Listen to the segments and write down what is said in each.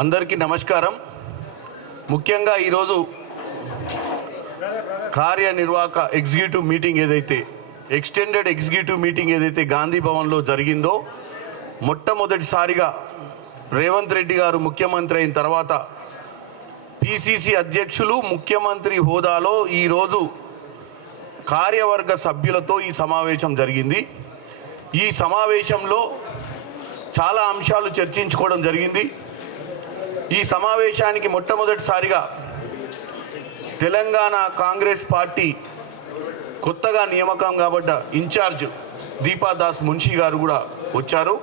అందరికీ నమస్కారం. ముఖ్యంగా ఈరోజు కార్యనిర్వాహక ఎగ్జిక్యూటివ్ మీటింగ్ ఏదైతే ఎక్స్టెండెడ్ ఎగ్జిక్యూటివ్ మీటింగ్ ఏదైతే గాంధీ భవన్లో జరిగిందో, మొట్టమొదటిసారిగా రేవంత్ రెడ్డి గారు ముఖ్యమంత్రి అయిన తర్వాత పిసిసి అధ్యక్షులు ముఖ్యమంత్రి హోదాలో ఈరోజు కార్యవర్గ సభ్యులతో ఈ సమావేశం జరిగింది. ఈ సమావేశంలో చాలా అంశాలు చర్చించుకోవడం జరిగింది. ఈ సమావేశానికి మొట్టమొదటిసారిగా తెలంగాణ కాంగ్రెస్ పార్టీ కొత్తగా నియామకం కాబడ్డ ఇన్ఛార్జ్ దీపాదాస్ మున్షి గారు కూడా వచ్చారు.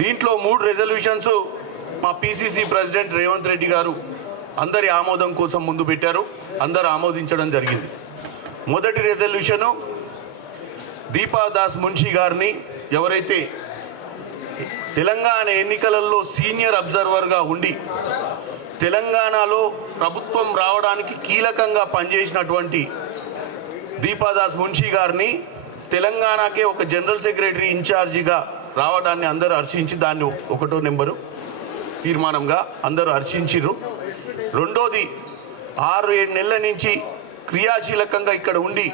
దీంట్లో 3 రెజల్యూషన్స్ మా పిసిసి ప్రెసిడెంట్ రేవంత్ రెడ్డి గారు అందరి ఆమోదం కోసం ముందు పెట్టారు. అందరూ ఆమోదించడం జరిగింది. మొదటి రెజల్యూషను దీపాదాస్ మున్షి గారిని ఎవరైతే తెలంగాణ ఎన్నికలలో సీనియర్ అబ్జర్వర్గా ఉండి తెలంగాణలో ప్రభుత్వం రావడానికి కీలకంగా పనిచేసినటువంటి దీపాదాస్ మున్షి గారిని తెలంగాణకే ఒక జనరల్ సెక్రటరీ ఇన్ఛార్జిగా రావడాన్ని అందరూ హర్షించి దాన్ని 1వ నెంబరు తీర్మానంగా అందరూ హర్షించారు. రెండోది 6-7 నెలల నుంచి క్రియాశీలకంగా ఇక్కడ ఉండి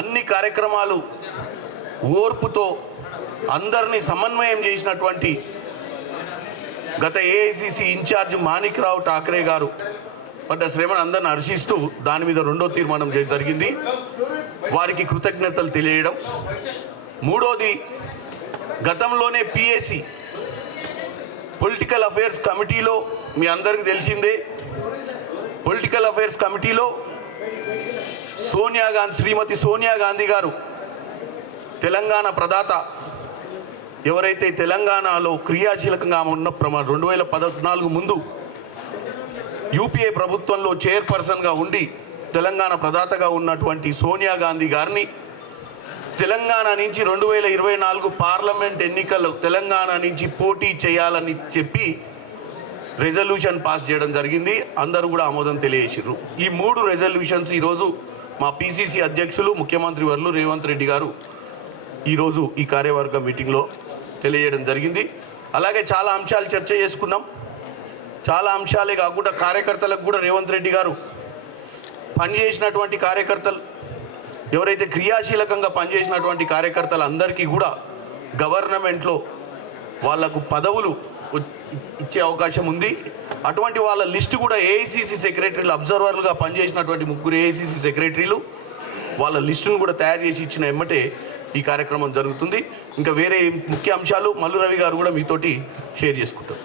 అన్ని కార్యక్రమాలు ఓర్పుతో అందరినీ సమన్వయం చేసినటువంటి గత ఏఐసిసి ఇన్ఛార్జ్ మాణిక్రావు ఠాకరే గారు పడ్డ శ్రమను అందరిని హర్షిస్తూ దాని మీద 2వ తీర్మానం జరిగింది. వారికి కృతజ్ఞతలు తెలియడం. మూడోది, గతంలోనే పిఎస్సి పొలిటికల్ అఫైర్స్ కమిటీలో మీ అందరికీ తెలిసిందే, పొలిటికల్ అఫైర్స్ కమిటీలో శ్రీమతి సోనియా గాంధీ గారు తెలంగాణ ప్రదాత ఎవరైతే తెలంగాణలో క్రియాశీలకంగా ఉన్న 2014 ముందు యూపీఏ ప్రభుత్వంలో చైర్పర్సన్గా ఉండి తెలంగాణ ప్రదాతగా ఉన్నటువంటి సోనియా గాంధీ గారిని తెలంగాణ నుంచి 2024 పార్లమెంట్ ఎన్నికల్లో తెలంగాణ నుంచి పోటీ చేయాలని చెప్పి రెజల్యూషన్ పాస్ చేయడం జరిగింది. అందరూ కూడా ఆమోదం తెలియజేసారు. ఈ 3 రెజల్యూషన్స్ ఈరోజు మా పిసిసి అధ్యక్షులు ముఖ్యమంత్రి వర్యులు రేవంత్ రెడ్డి గారు ఈరోజు ఈ కార్యవర్గ మీటింగ్లో తెలియజేయడం జరిగింది. అలాగే చాలా అంశాలు చర్చ చేసుకున్నాం. చాలా అంశాలే కాకుండా కార్యకర్తలకు కూడా రేవంత్ రెడ్డి గారు పనిచేసినటువంటి కార్యకర్తలు ఎవరైతే క్రియాశీలకంగా పనిచేసినటువంటి కార్యకర్తలు అందరికీ కూడా గవర్నమెంట్లో వాళ్లకు పదవులు ఇచ్చే అవకాశం ఉంది. అటువంటి వాళ్ళ లిస్టు కూడా ఏఐసిసి సెక్రటరీలు అబ్జర్వర్లుగా పనిచేసినటువంటి 3 ఏఐసిసి సెక్రటరీలు వాళ్ళ లిస్టును కూడా తయారు చేసి ఇచ్చిన ఎమ్మటే ఈ కార్యక్రమం జరుగుతుంది. ఇంకా వేరే ముఖ్య అంశాలు మల్లు రవి గారు కూడా మీతోటి షేర్ చేసుకుంటారు.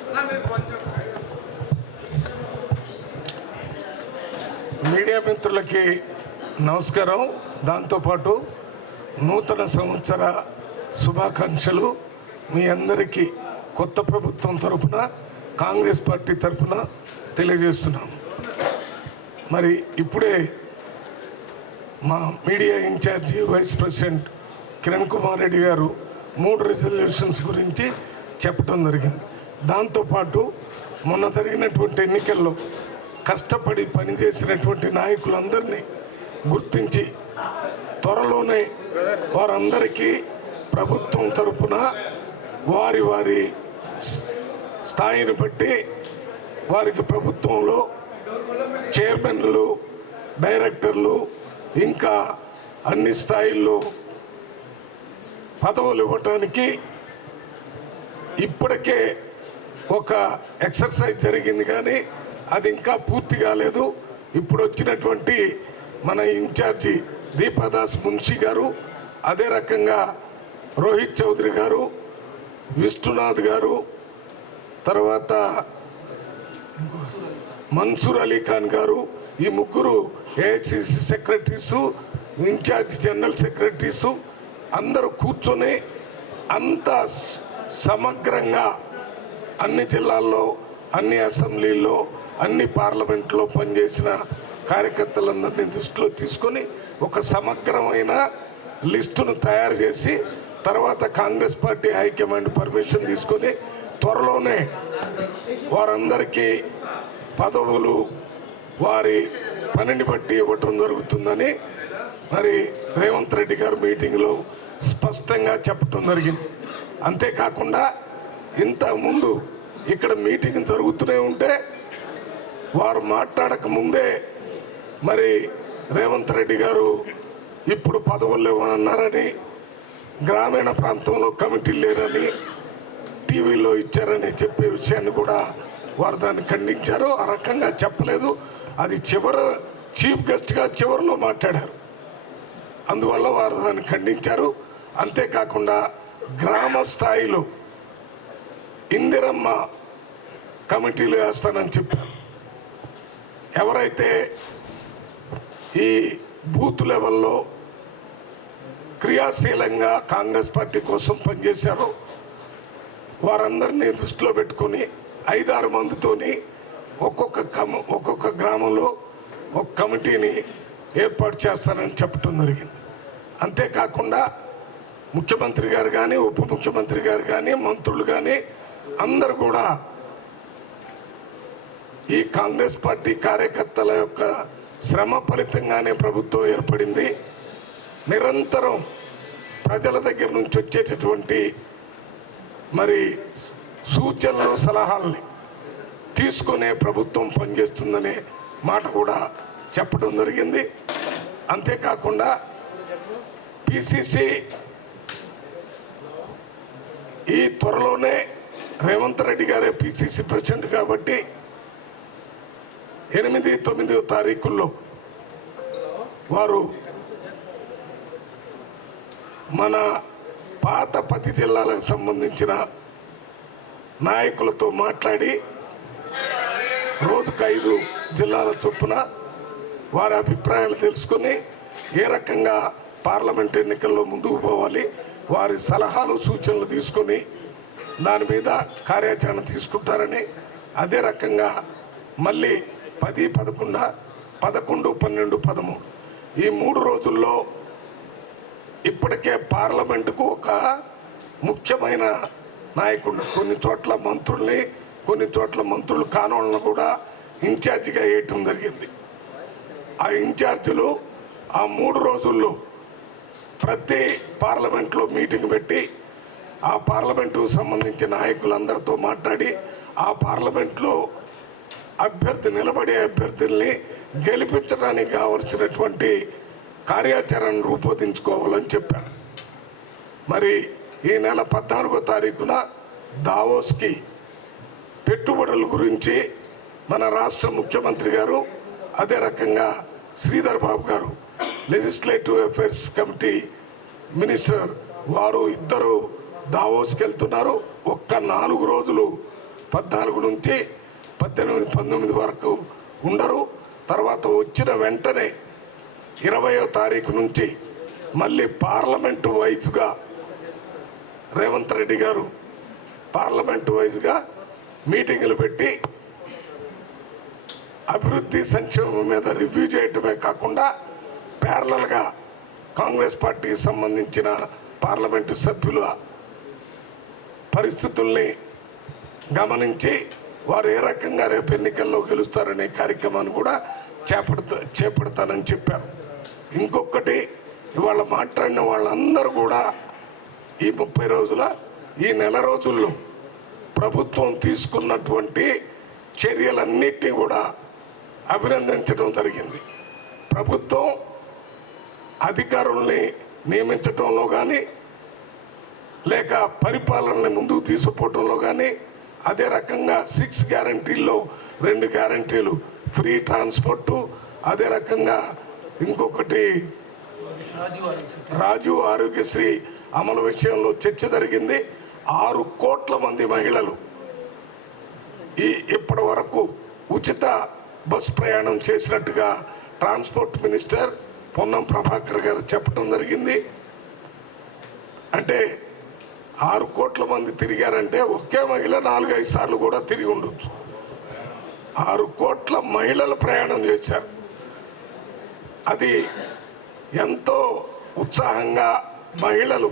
మీడియా మిత్రులకి నమస్కారం. దాంతోపాటు నూతన సంవత్సర శుభాకాంక్షలు మీ అందరికీ కొత్త ప్రభుత్వం తరఫున కాంగ్రెస్ పార్టీ తరఫున తెలియజేస్తున్నాం. మరి ఇప్పుడే మా media in-charge vice president Kiran Kumar Reddy గారు 3 రెజల్యూషన్స్ గురించి చెప్పడం జరిగింది. దాంతోపాటు మొన్న జరిగినటువంటి ఎన్నికల్లో కష్టపడి పనిచేసినటువంటి నాయకులందరినీ గుర్తించి త్వరలోనే వారందరికీ ప్రభుత్వం తరఫున వారి వారి స్థాయిని బట్టి వారికి ప్రభుత్వంలో చైర్మన్లు, డైరెక్టర్లు, ఇంకా అన్ని స్థాయిల్లో పదవులు ఇవ్వటానికి ఇప్పటికే ఒక ఎక్సర్సైజ్ జరిగింది, కానీ అది ఇంకా పూర్తి కాలేదు. ఇప్పుడు వచ్చినటువంటి మన ఇన్ఛార్జి దీపాదాస్ మున్షి గారు, అదే రకంగా రోహిత్ చౌదరి గారు, విష్ణునాథ్ గారు, తర్వాత మన్సూర్ అలీ ఖాన్ గారు, ఈ 3 AICC secretaries, in-charge general secretaries అందరూ కూర్చొని అంత సమగ్రంగా అన్ని జిల్లాల్లో, అన్ని అసెంబ్లీల్లో, అన్ని పార్లమెంట్లో పనిచేసిన కార్యకర్తలందరినీ దృష్టిలో తీసుకొని ఒక సమగ్రమైన లిస్టును తయారు చేసి తర్వాత కాంగ్రెస్ పార్టీ హైకమాండ్ పర్మిషన్ తీసుకొని త్వరలోనే వారందరికీ పదవులు వారి పనిని బట్టి ఇవ్వటం జరుగుతుందని మరి రేవంత్ రెడ్డి గారు మీటింగ్లో స్పష్టంగా చెప్పటం జరిగింది. అంతేకాకుండా ఇంతకుముందు ఇక్కడ మీటింగ్ జరుగుతూనే ఉంటే వారు మాట్లాడక ముందే మరి రేవంత్ రెడ్డి గారు ఇప్పుడు పదవులు లేవన్నారని, గ్రామీణ ప్రాంతంలో కమిటీ లేదని టీవీలో ఇచ్చారని చెప్పే విషయాన్ని కూడా వారు దాన్ని ఖండించారు. ఆ రకంగా చెప్పలేదు. అది చీఫ్ గెస్ట్గా చివరిలో మాట్లాడారు. అందువల్ల వారు దాన్ని ఖండించారు. అంతేకాకుండా గ్రామ స్థాయిలో ఇందిరమ్మ కమిటీలు వేస్తానని చెప్పారు. ఎవరైతే ఈ బూత్ లెవెల్లో క్రియాశీలంగా కాంగ్రెస్ పార్టీ కోసం పనిచేశారో వారందరినీ దృష్టిలో పెట్టుకొని 5-6 మందితోని ఒక్కొక్క గ్రామంలో ఒక కమిటీని ఏర్పాటు చేస్తానని చెప్పడం జరిగింది. అంతేకాకుండా ముఖ్యమంత్రి గారు కానీ, ఉప ముఖ్యమంత్రి గారు కానీ, మంత్రులు కానీ అందరూ కూడా ఈ కాంగ్రెస్ పార్టీ కార్యకర్తల యొక్క శ్రమ ఫలితంగానే ప్రభుత్వం ఏర్పడింది. నిరంతరం ప్రజల దగ్గర నుంచి వచ్చేటటువంటి మరి సూచనలు, సలహాలని తీసుకునే ప్రభుత్వం పనిచేస్తుందనే మాట కూడా చెప్పడం జరిగింది. అంతేకాకుండా పిసిసి ఈ త్వరలోనే రేవంత్ రెడ్డి గారే పిసిసి ప్రెసిడెంట్ కాబట్టి 8-9 తారీఖుల్లో వారు మన పాత 10 జిల్లాలకు సంబంధించిన నాయకులతో మాట్లాడి రోజుకు 5 జిల్లాల చొప్పున వారి అభిప్రాయాలు తెలుసుకొని ఏ రకంగా పార్లమెంట్ ఎన్నికల్లో ముందుకు పోవాలి, వారి సలహాలు సూచనలు తీసుకొని దాని మీద కార్యాచరణ తీసుకుంటారని, అదే రకంగా మళ్ళీ 10, 11, 11, 12, 13 ఈ 3 రోజుల్లో ఇప్పటికే పార్లమెంటుకు ఒక ముఖ్యమైన నాయకుడు, కొన్ని చోట్ల మంత్రుల్ని, కొన్ని చోట్ల మంత్రులు కానోళ్ళను కూడా ఇన్ఛార్జిగా వేయటం జరిగింది. ఆ ఇన్ఛార్జీలు ఆ 3 రోజుల్లో ప్రతి పార్లమెంట్లో మీటింగ్ పెట్టి ఆ పార్లమెంటుకు సంబంధించిన నాయకులందరితో మాట్లాడి ఆ పార్లమెంట్లో నిలబడే అభ్యర్థుల్ని గెలిపించడానికి కావలసినటువంటి కార్యాచరణ రూపొందించుకోవాలని చెప్పారు. మరి ఈ నెల 14వ తారీఖున దావోస్కి పెట్టుబడుల గురించి మన రాష్ట్ర ముఖ్యమంత్రి గారు, అదే రకంగా శ్రీధర్ బాబు గారు లెజిస్లేటివ్ అఫైర్స్ కమిటీ మినిస్టర్ వారు ఇద్దరు దావోస్కి వెళ్తున్నారు. ఒక్క 4 రోజులు 14 నుంచి 18, 19 వరకు ఉండరు. తర్వాత వచ్చిన వెంటనే 20వ తారీఖు నుంచి మళ్ళీ పార్లమెంటు వైజ్గా రేవంత్ రెడ్డి గారు పార్లమెంటు వైజ్గా మీటింగులు పెట్టి అభివృద్ధి సంక్షేమం మీద రివ్యూ చేయటమే కాకుండా ప్యారలల్గా కాంగ్రెస్ పార్టీకి సంబంధించిన పార్లమెంటు సభ్యుల పరిస్థితుల్ని గమనించి వారు ఏ రకంగా రేపు ఎన్నికల్లో గెలుస్తారనే కార్యక్రమాన్ని కూడా చేపడతానని చెప్పారు. ఇంకొకటి, ఇవాళ మాట్లాడిన వాళ్ళందరూ కూడా ఈ 30 రోజుల, ఈ నెల రోజుల్లో ప్రభుత్వం తీసుకున్నటువంటి చర్యలన్నిటినీ కూడా అభినందించడం జరిగింది. ప్రభుత్వం అధికారుల్ని నియమించడంలో కానీ, లేక పరిపాలనని ముందుకు తీసుకుపోవడంలో కానీ, అదే రకంగా 6 గ్యారంటీల్లో 2 గ్యారంటీలు ఫ్రీ ట్రాన్స్పోర్టు, అదే రకంగా ఇంకొకటి రాజు ఆరోగ్యశ్రీ అమలు విషయంలో చర్చ జరిగింది. 6 కోట్ల మంది మహిళలు ఇప్పటి వరకు ఉచిత బస్ ప్రయాణం చేసినట్టుగా ట్రాన్స్పోర్ట్ మినిస్టర్ పొన్నం ప్రభాకర్ గారు చెప్పడం జరిగింది. అంటే 6 కోట్ల మంది తిరిగారంటే ఒకే మహిళ 4-5 సార్లు కూడా తిరిగి ఉండొచ్చు. 6 కోట్ల మహిళలు ప్రయాణం చేశారు. అది ఎంతో ఉత్సాహంగా మహిళలు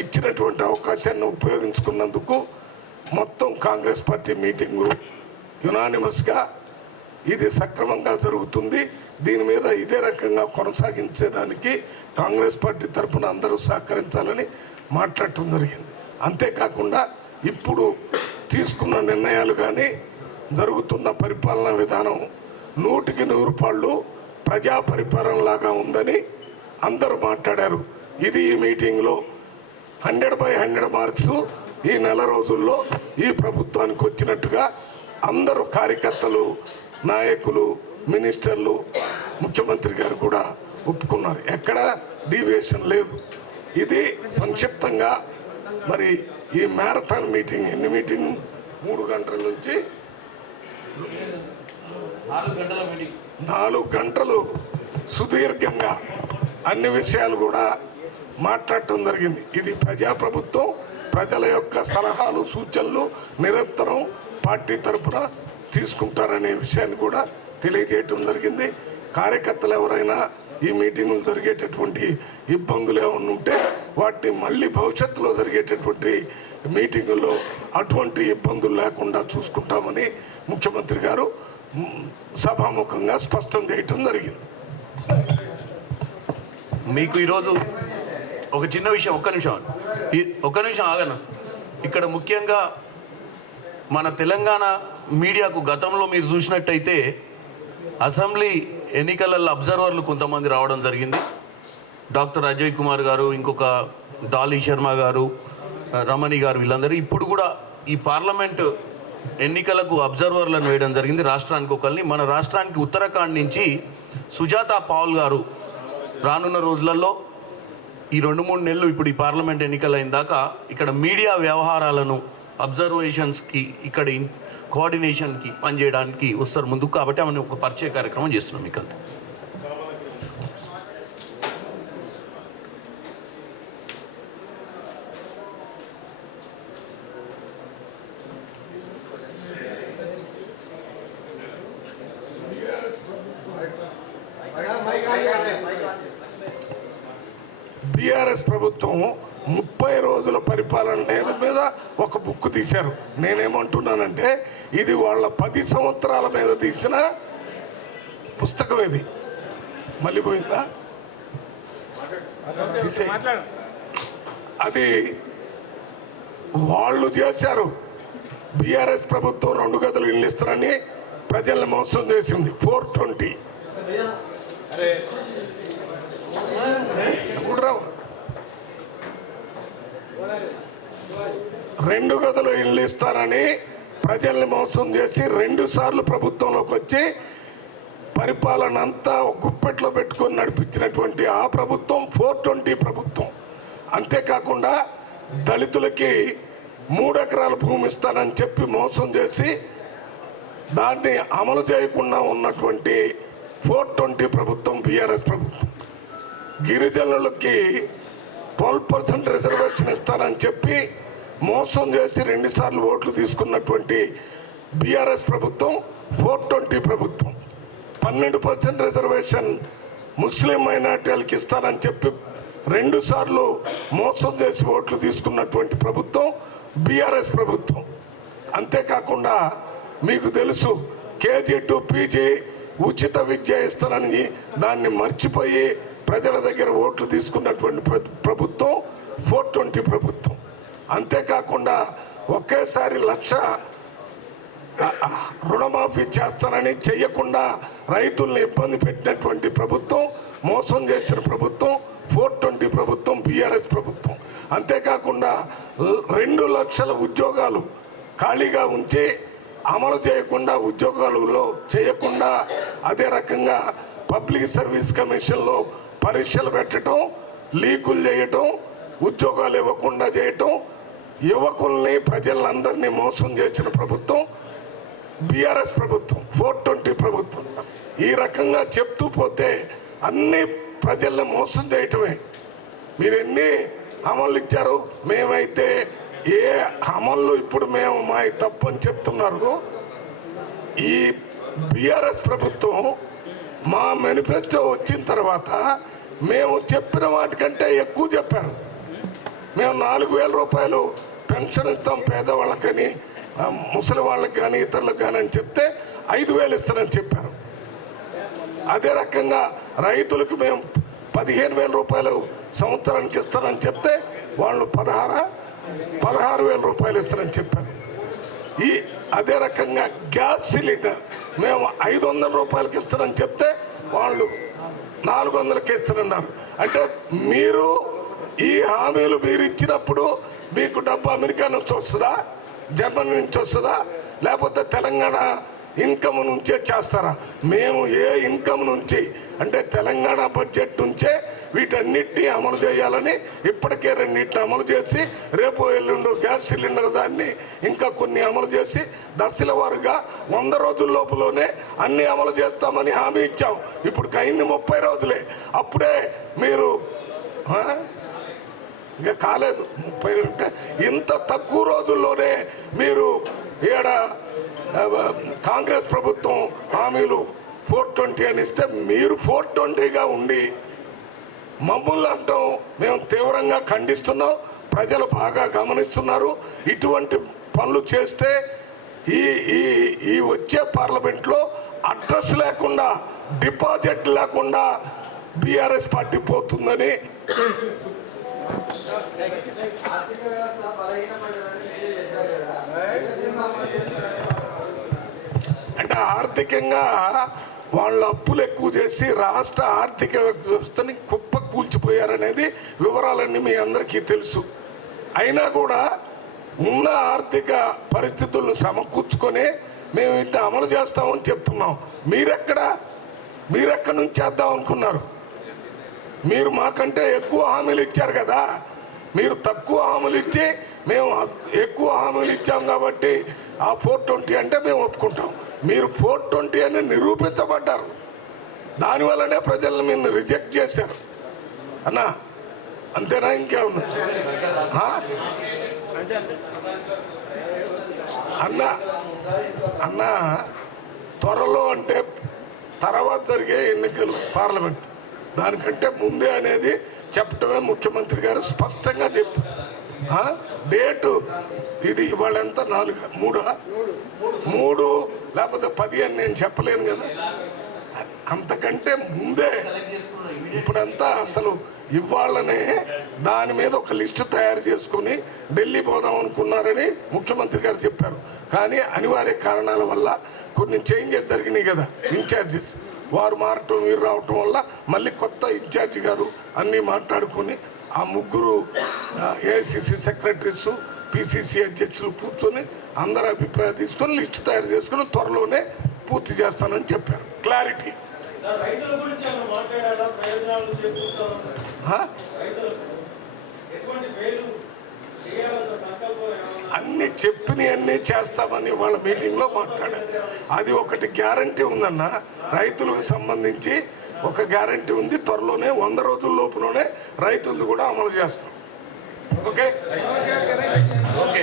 ఇచ్చినటువంటి అవకాశాన్ని ఉపయోగించుకున్నందుకు మొత్తం కాంగ్రెస్ పార్టీ మీటింగు యునానిమస్గా ఇది సక్రమంగా జరుగుతుంది. దీని మీద ఇదే రకంగా కొనసాగించేదానికి కాంగ్రెస్ పార్టీ తరఫున అందరూ సహకరించాలని మాట్లాడటం జరిగింది. అంతేకాకుండా ఇప్పుడు తీసుకున్న నిర్ణయాలు కానీ జరుగుతున్న పరిపాలనా విధానం 100% ప్రజా పరిపాలనలాగా ఉందని అందరూ మాట్లాడారు. ఇది ఈ మీటింగ్లో 100/100 మార్క్స్ ఈ నెల రోజుల్లో ఈ ప్రభుత్వానికి వచ్చినట్టుగా అందరూ కార్యకర్తలు, నాయకులు, మినిస్టర్లు, ముఖ్యమంత్రి గారు కూడా ఒప్పుకున్నారు. ఎక్కడ డీవియేషన్ లేదు. ఇది సంక్షిప్తంగా మరి ఈ మ్యారథాన్ మీటింగ్ ఎన్ని మీటింగ్ 3 గంటల నుంచి 4 గంటలు సుదీర్ఘంగా అన్ని విషయాలు కూడా మాట్లాడటం జరిగింది. ఇది ప్రజాప్రభుత్వం, ప్రజల యొక్క సలహాలు, సూచనలు నిరంతరం పార్టీ తరఫున తీసుకుంటారనే విషయాన్ని కూడా తెలియజేయటం జరిగింది. కార్యకర్తలు ఎవరైనా ఈ మీటింగులు జరిగేటటువంటి ఇబ్బందులు ఏమైనా ఉంటే వాటిని మళ్ళీ భవిష్యత్తులో జరిగేటటువంటి మీటింగుల్లో అటువంటి ఇబ్బందులు లేకుండా చూసుకుంటామని ముఖ్యమంత్రి గారు సభాముఖంగా స్పష్టం చేయటం జరిగింది. మీకు ఈరోజు ఒక చిన్న విషయం, ఒక్క నిమిషం ఆగనా. ఇక్కడ ముఖ్యంగా మన తెలంగాణ మీడియాకు గతంలో మీరు చూసినట్టయితే అసెంబ్లీ ఎన్నికలలో అబ్జర్వర్లు కొంతమంది రావడం జరిగింది. డాక్టర్ అజయ్ కుమార్ గారు, ఇంకొక డాలీ శర్మ గారు, రమణి గారు, వీళ్ళందరూ ఇప్పుడు కూడా ఈ పార్లమెంటు ఎన్నికలకు అబ్జర్వర్లను వేయడం జరిగింది. రాష్ట్రానికి ఒకరిని, మన రాష్ట్రానికి ఉత్తరాఖండ్ నుంచి సుజాత పాల్ గారు రానున్న రోజులలో ఈ 2-3 నెలలు ఇప్పుడు ఈ పార్లమెంట్ ఎన్నికలైన దాకా ఇక్కడ మీడియా వ్యవహారాలను అబ్జర్వేషన్స్కి, ఇక్కడ కోఆర్డినేషన్కి పనిచేయడానికి వస్తారు ముందుకు. కాబట్టి ఆమెను ఒక పరిచయ కార్యక్రమం చేస్తున్నాం మీకు. బీఆర్ఎస్ ప్రభుత్వం 30 రోజుల పరిపాలన మీద ఒక బుక్ తీశారు. నేనేమంటున్నానంటే ఇది వాళ్ళ 10 సంవత్సరాల మీద తీసిన పుస్తకం. ఇది మళ్ళీ పోయిందా? అది వాళ్ళు చేశారు. బీఆర్ఎస్ ప్రభుత్వం 2 గదులు ఇల్లు ఇస్తారని ప్రజల్ని మోసం చేసింది. 420 2 గదులు ఇల్లు ఇస్తారని ప్రజల్ని మోసం చేసి 2 సార్లు ప్రభుత్వంలోకి వచ్చి పరిపాలన అంతా గుప్పెట్లో పెట్టుకొని నడిపించినటువంటి ఆ ప్రభుత్వం 420 ప్రభుత్వం. అంతేకాకుండా దళితులకి 3 ఎకరాల భూమి ఇస్తానని చెప్పి మోసం చేసి దాన్ని అమలు చేయకుండా ఉన్నటువంటి 420 ప్రభుత్వం బీఆర్ఎస్ ప్రభుత్వం. గిరిజనులకి 12% రిజర్వేషన్ ఇస్తానని చెప్పి మోసం చేసి 2 సార్లు ఓట్లు తీసుకున్నటువంటి బీఆర్ఎస్ ప్రభుత్వం 420 ప్రభుత్వం. 12% రిజర్వేషన్ ముస్లిం మైనార్టీలకు ఇస్తానని చెప్పి 2 సార్లు మోసం చేసి ఓట్లు తీసుకున్నటువంటి ప్రభుత్వం బీఆర్ఎస్ ప్రభుత్వం. అంతేకాకుండా మీకు తెలుసు కేజీ టు పీజీ ఉచిత విద్య ఇస్తానని దాన్ని మర్చిపోయి ప్రజల దగ్గర ఓట్లు తీసుకున్నటువంటి ప్రభుత్వం 420 ప్రభుత్వం. అంతేకాకుండా ఒకేసారి 1,00,000 రుణమాఫీ చేస్తానని చెయ్యకుండా రైతుల్ని ఇబ్బంది పెట్టినటువంటి ప్రభుత్వం, మోసం చేసిన ప్రభుత్వం 420 ప్రభుత్వం బీఆర్ఎస్ ప్రభుత్వం. అంతేకాకుండా 2 లక్షల ఉద్యోగాలు ఖాళీగా ఉంచి అమలు చేయకుండా, ఉద్యోగాలలో చేయకుండా, అదే రకంగా పబ్లిక్ సర్వీస్ కమిషన్లో పరీక్షలు పెట్టడం, లీకులు చేయటం, ఉద్యోగాలు ఇవ్వకుండా చేయటం, యువకుల్ని ప్రజలందరినీ మోసం చేసిన ప్రభుత్వం బీఆర్ఎస్ ప్రభుత్వం 420 ప్రభుత్వం. ఈ రకంగా చెప్తూ పోతే అన్ని ప్రజల్ని మోసం చేయటమే. మీరు ఎన్ని అమలు ఇచ్చారు? మేమైతే ఏ అమలు ఇప్పుడు మేము మా తప్పని చెప్తున్నారు. ఈ బీఆర్ఎస్ ప్రభుత్వం మా మేనిఫెస్టో వచ్చిన తర్వాత మేము చెప్పిన వాటికంటే ఎక్కువ చెప్పారు. మేము 4,000 రూపాయలు పెన్షన్ ఇస్తాం పేదవాళ్ళకని, ముసలి వాళ్ళకి కానీ ఇతరులకు కానీ అని చెప్తే 5,000 ఇస్తారని చెప్పారు. అదే రకంగా రైతులకు మేము 15,000 రూపాయలు సంవత్సరానికి ఇస్తారని చెప్తే వాళ్ళు 16,000 రూపాయలు ఇస్తారని చెప్పారు. ఈ అదే రకంగా గ్యాస్ సిలిండర్ మేము 500 రూపాయలకి ఇస్తారని చెప్తే వాళ్ళు 400కి ఇస్తారన్నారు. అంటే మీరు ఈ హామీలు మీరు ఇచ్చినప్పుడు మీకు డబ్బు అమెరికా నుంచి వస్తుందా, జర్మనీ నుంచి వస్తుందా, లేకపోతే తెలంగాణ ఇన్కమ్ నుంచే చేస్తారా? మేము ఏ ఇన్కమ్ నుంచి అంటే తెలంగాణ బడ్జెట్ నుంచే వీటన్నిటినీ అమలు చేయాలని ఇప్పటికే 2 అమలు చేసి రేపు ఎల్లుండో గ్యాస్ సిలిండర్ దాన్ని ఇంకా కొన్ని అమలు చేసి దశల వారుగా 100 రోజుల లోపలనే అన్ని అమలు చేస్తామని హామీ ఇచ్చాం. ఇప్పుడు అయింది 30 రోజులే. అప్పుడే మీరు ఇంకా కాలేదు 30 అంటే ఇంత తక్కువ రోజుల్లోనే మీరు ఈడ కాంగ్రెస్ ప్రభుత్వం హామీలు 420 అని ఇస్తే మీరు 420గా ఉండి మమ్మల్ని అంటాం. మేము తీవ్రంగా ఖండిస్తున్నాం. ప్రజలు బాగా గమనిస్తున్నారు. ఇటువంటి పనులు చేస్తే ఈ ఈ ఈ వచ్చే పార్లమెంట్లో అడ్రస్ లేకుండా, డిపాజిట్ లేకుండా బీఆర్ఎస్ పార్టీ పోతుందని అంటే ఆర్థికంగా వాళ్ళ అప్పులు ఎక్కువ చేసి రాష్ట్ర ఆర్థిక వ్యవస్థని కుప్ప కూల్చిపోయారనేది వివరాలన్నీ మీ అందరికీ తెలుసు. అయినా కూడా ఉన్న ఆర్థిక పరిస్థితులను సమకూర్చుకొని మేము ఇట్లా అమలు చేస్తామని చెప్తున్నాం. మీరెక్కడి నుంచి చేద్దాం అనుకున్నారు? మీరు మాకంటే ఎక్కువ హామీలు ఇచ్చారు కదా. మీరు తక్కువ హామీలు ఇచ్చి మేము ఎక్కువ హామీలు ఇచ్చాం కాబట్టి ఆ 420 అంటే మేము ఒప్పుకుంటాం. మీరు 420 అని నిరూపించబడ్డారు. దానివల్లనే ప్రజలను మీరు రిజెక్ట్ చేశారు అన్నా. అంతేనా? ఇంకేమన్నా అన్నా త్వరలో అంటే తర్వాత జరిగే ఎన్నికలు పార్లమెంట్, దానికంటే ముందే అనేది చెప్పటమే ముఖ్యమంత్రి గారు స్పష్టంగా చెప్పారు. డేటు ఇది ఇవాళ ఎంత 3 లేకపోతే 10 అని నేను చెప్పలేను కదా. అంతకంటే ముందే ఇప్పుడంతా అసలు ఇవాళనే దాని మీద ఒక లిస్టు తయారు చేసుకుని ఢిల్లీ పోదాం అనుకున్నారని ముఖ్యమంత్రి గారు చెప్పారు. కానీ అనివార్య కారణాల వల్ల కొన్ని చేంజెస్ జరిగినాయి కదా. ఇన్ఛార్జెస్ వారు మారటం, వీరు రావటం వల్ల మళ్ళీ కొత్త ఇన్ఛార్జి గారు అన్నీ మాట్లాడుకొని ఆ 3 ఏఐసిసి సెక్రటరీస్, పిసిసి అధ్యక్షులు కూర్చొని అందరి అభిప్రాయం తీసుకొని లిస్టు తయారు చేసుకుని త్వరలోనే పూర్తి చేస్తానని చెప్పారు. క్లారిటీ అన్ని చెప్పినవన్నీ చేస్తామని వాళ్ళ మీటింగ్లో మాట్లాడారు. అది ఒకటి గ్యారంటీ ఉందన్న, రైతులకు సంబంధించి ఒక గ్యారంటీ ఉంది. త్వరలోనే 100 రోజుల లోపులోనే రైతులు కూడా అమలు చేస్తాం. Okay okay.